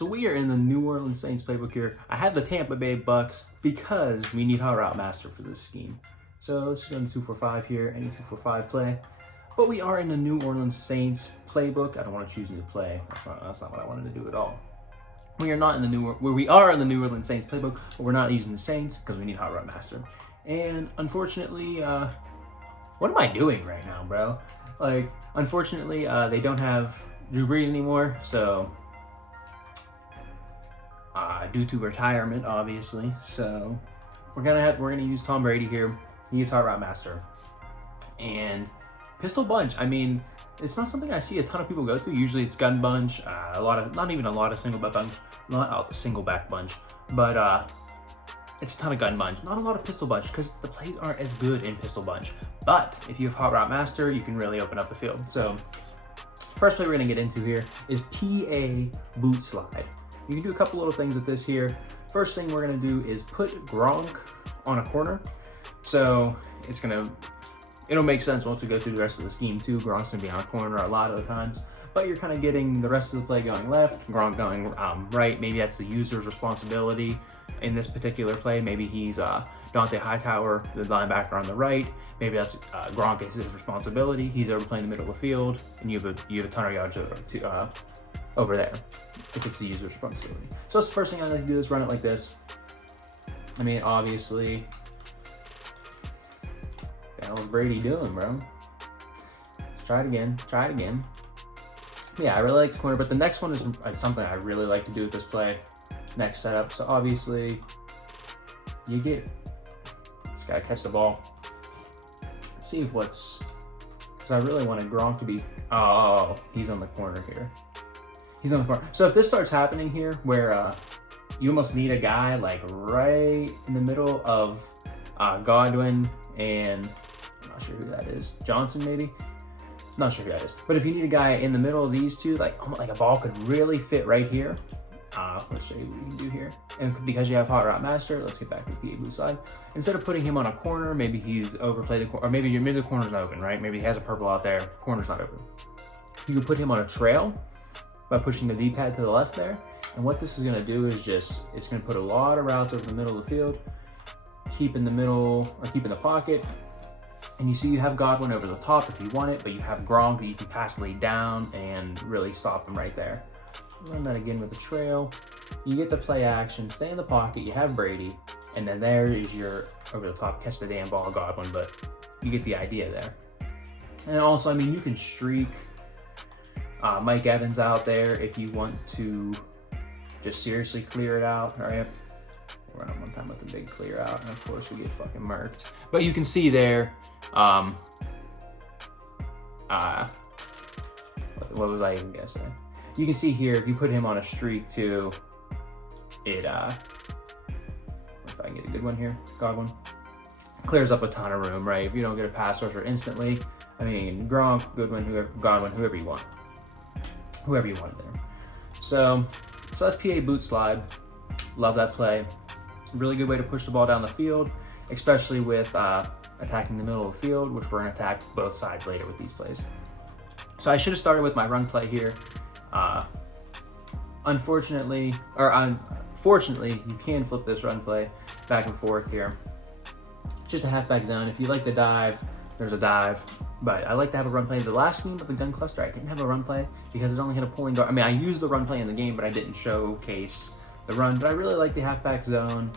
So we are in the New Orleans Saints playbook here. I had the Tampa Bay Bucks because we need hot route master for this scheme. So let's go into 2-4-5 here, any 2-4-5 play. But we are in the New Orleans Saints playbook. I don't want to choose new play. That's not what I wanted to do at all. We are not in the we are in the New Orleans Saints playbook, but we're not using the Saints because we need hot route master. And unfortunately, what am I doing right now, bro? Like, unfortunately, they don't have Drew Brees anymore, so due to retirement, obviously. So we're gonna use Tom Brady here. He gets hot route master and pistol bunch. I mean, it's not something I see a ton of people go to. Usually it's gun bunch, not even a lot of single back bunch, but it's a ton of gun bunch, not a lot of pistol bunch because the plays aren't as good in pistol bunch. But if you have hot route master, you can really open up the field. So first play we're gonna get into here is PA boot slide. You can do a couple little things with this here. First thing we're gonna do is put Gronk on a corner. So it'll make sense once we go through the rest of the scheme too. Gronk's gonna be on a corner a lot of the times, but you're kind of getting the rest of the play going left, Gronk going right. Maybe that's the user's responsibility in this particular play. Maybe he's Dante Hightower, the linebacker on the right. Maybe that's Gronk is his responsibility. He's overplaying the middle of the field, and you have a ton of yards over there if it's the user's responsibility. So that's the first thing I like to do is run it like this. I mean, obviously, what the hell is Brady doing, bro? Let's try it again. Try it again. Yeah, I really like the corner, but the next one is something I really like to do with this play. Next setup. So obviously, just gotta catch the ball. Let's see because I really wanted Gronk to be. Oh, he's on the corner here. He's on the corner. So if this starts happening here, where you almost need a guy like right in the middle of Godwin and I'm not sure who that is, Johnson maybe. Not sure who that is. But if you need a guy in the middle of these two, like a ball could really fit right here. Let's show you what you can do here. And because you have hot route master, let's get back to the PA boot slide. Instead of putting him on a corner, maybe he's overplayed the corner, or maybe the corner's not open, right? Maybe he has a purple out there, corner's not open. You can put him on a trail by pushing the D-pad to the left there. And what this is gonna do is it's gonna put a lot of routes over the middle of the field, keep in the middle, or keep in the pocket. And you see you have Godwin over the top if you want it, but you have Gronk that you can pass laid down and really stop him right there. Run that again with the trail. You get the play action, stay in the pocket, you have Brady, and then there is your over the top, catch the damn ball Godwin, but you get the idea there. And also, I mean, you can streak Mike Evans out there if you want to just seriously clear it out, all right? Run it one time with the big clear out, and of course we get fucking murked. But you can see there, what was I even guessing? You can see here, if you put him on a streak too, if I can get a good one here, Godwin, clears up a ton of room, right? If you don't get a pass rusher instantly, I mean, Gronk, Godwin, whoever you want there. So that's PA boot slide. Love that play. It's a really good way to push the ball down the field, especially with attacking the middle of the field, which we're gonna attack both sides later with these plays. So I should have started with my run play here. Unfortunately, you can flip this run play back and forth here. Just a halfback zone. If you like the dive, there's a dive. But I like to have a run play. The last game with the gun cluster, I didn't have a run play because it only had a pulling guard. I mean, I used the run play in the game, but I didn't showcase the run. But I really like the halfback zone.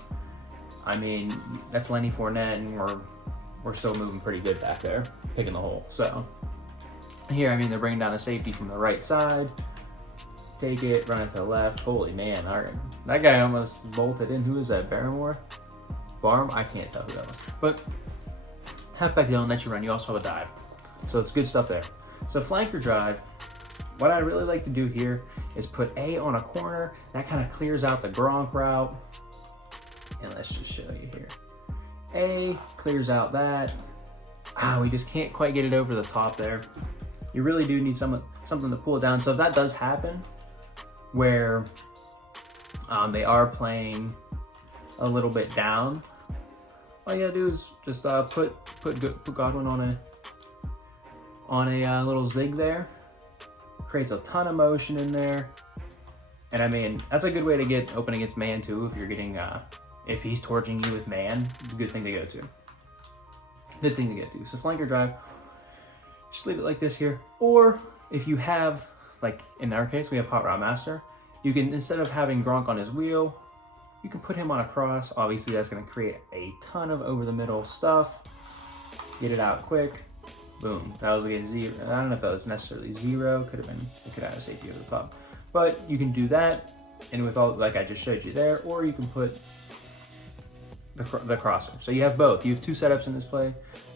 I mean, that's Lenny Fournette, and we're still moving pretty good back there, picking the hole. So here, I mean, they're bringing down a safety from the right side. Take it, run it to the left. Holy man, that guy almost bolted in. Who is that, Barrymore? I can't tell who that was. But halfback zone, that's your run. You also have a dive. So it's good stuff there. So flanker drive, what I really like to do here is put A on a corner. That kind of clears out the Gronk route. And let's just show you here. A clears out that. We just can't quite get it over the top there. You really do need something to pull it down. So if that does happen, where they are playing a little bit down, all you gotta do is just put Godwin on a little zig there. Creates a ton of motion in there, And I mean, that's a good way to get open against man too. If you're getting, if he's torching you with man, good thing to go to. Good thing to get to. So flanker drive, just leave it like this here. Or if you have, like in our case, we have hot route master. You can, instead of having Gronk on his wheel, you can put him on a cross. Obviously that's gonna create a ton of over the middle stuff. Get it out quick. Boom, that was again 0. I don't know if that was necessarily 0. Could have been, it could have a safety over the top. But you can do that, and with all, like I just showed you there, or you can put the crosser. So you have both. You have 2 setups in this play.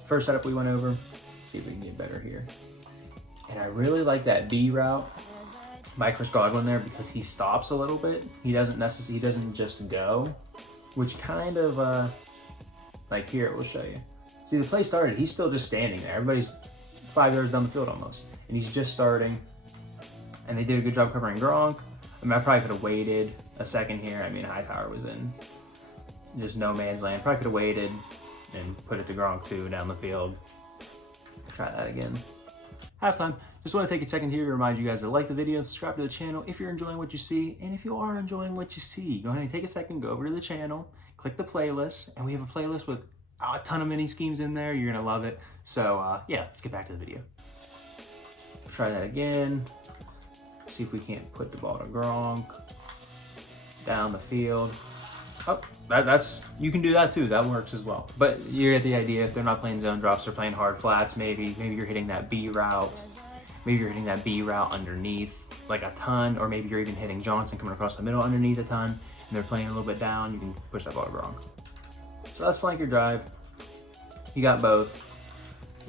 First setup we went over. Let's see if we can get better here. And I really like that B route by Chris Godwin there because he stops a little bit. He doesn't just go, which kind of, like here, we'll show you. See, the play started, he's still just standing there. Everybody's 5 yards down the field almost, and he's just starting. And they did a good job covering Gronk. I mean, I probably could have waited a second here. I mean, Hightower was in just no man's land. Probably could have waited and put it to Gronk too down the field. Try that again. Halftime. Just want to take a second here to remind you guys to like the video and subscribe to the channel if you're enjoying what you see. And if you are enjoying what you see, go ahead and take a second, go over to the channel, click the playlist, and we have a playlist with a ton of mini schemes in there. You're gonna love it. So yeah, let's get back to the video. Try that again. See if we can't put the ball to Gronk. Down the field. Oh, that's, you can do that too. That works as well. But you get the idea. If they're not playing zone drops, they're playing hard flats. Maybe you're hitting that B route. Maybe you're hitting that B route underneath like a ton, or maybe you're even hitting Johnson coming across the middle underneath a ton, and they're playing a little bit down. You can push that ball to Gronk. So that's flanker drive. You got both.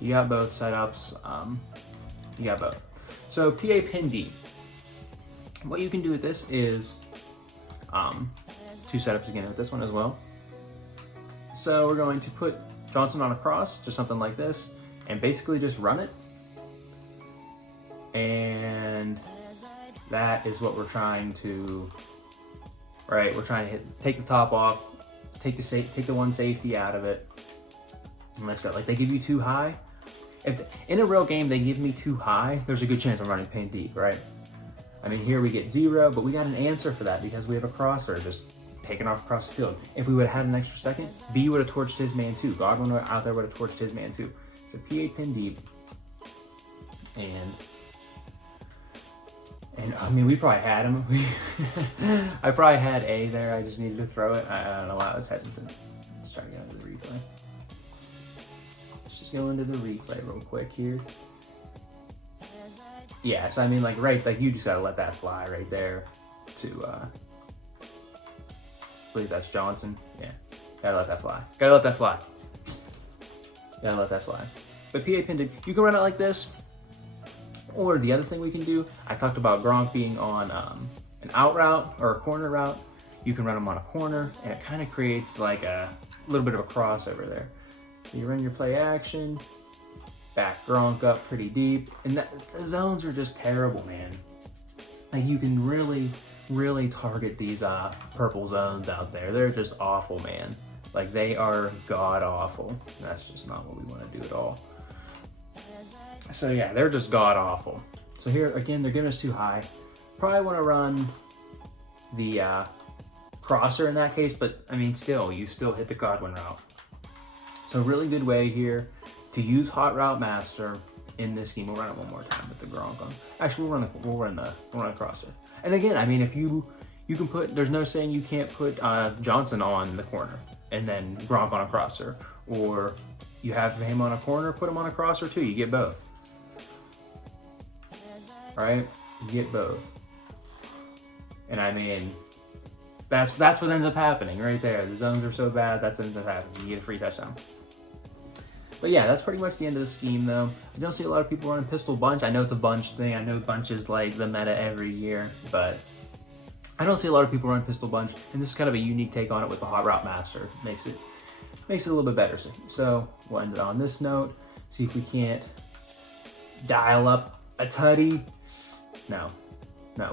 You got both setups. You got both. So PA pin D. What you can do with this is 2 setups again with this one as well. So we're going to put Johnson on a cross, just something like this, and basically just run it. And that is what we're trying to, right? We're trying to take the top off, take the one safety out of it, and let's go. Like they give you too high. If in a real game they give me too high, there's a good chance I'm running pin deep, right? I mean, here we get 0, but we got an answer for that because we have a crosser just taken off across the field. If we would have had an extra second, B would have torched his man too. Godwin out there would have torched his man too. So PA pin deep. And I mean, we probably had him. I probably had A there. I just needed to throw it. I don't know why I was hesitant. Let's try to get into the replay. Let's just go into the replay real quick here. Yeah, so I mean, like you just gotta let that fly right there to, I believe that's Johnson. Yeah, gotta let that fly. Gotta let that fly. Gotta let that fly. But PA pin deep, you can run it like this. Or the other thing we can do, I talked about Gronk being on an out route or a corner route. You can run him on a corner, and it kind of creates like a little bit of a crossover there. So you run your play action, back Gronk up pretty deep, and the zones are just terrible, man. Like you can really target these purple zones out there. They're just awful, man. Like they are god awful. That's just not what we want to do at all. So yeah, they're just god awful. So here again, they're giving us too high. Probably want to run the crosser in that case, but I mean, you still hit the Godwin route. So really good way here to use hot route master in this scheme. We'll run it one more time with the Gronk on. Actually, we'll run the crosser. And again, I mean, if you can put, there's no saying you can't put Johnson on the corner and then Gronk on a crosser, or you have him on a corner, put him on a crosser too. You get both. Right? You get both. And I mean, that's what ends up happening right there. The zones are so bad, that's what ends up happening. You get a free touchdown. But yeah, that's pretty much the end of the scheme though. I don't see a lot of people running pistol bunch. I know it's a bunch thing. I know bunch is like the meta every year, but I don't see a lot of people run pistol bunch. And this is kind of a unique take on it with the hot route master. Makes it a little bit better. So we'll end it on this note. See if we can't dial up a tutty. No,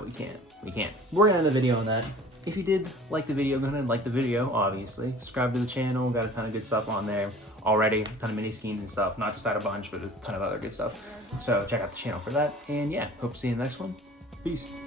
we can't. We're gonna end the video on that. If you did like the video, go ahead and like the video, obviously. Subscribe to the channel, got a ton of good stuff on there already, a ton of mini schemes and stuff. Not just that a bunch, but a ton of other good stuff. So check out the channel for that. And yeah, hope to see you in the next one. Peace.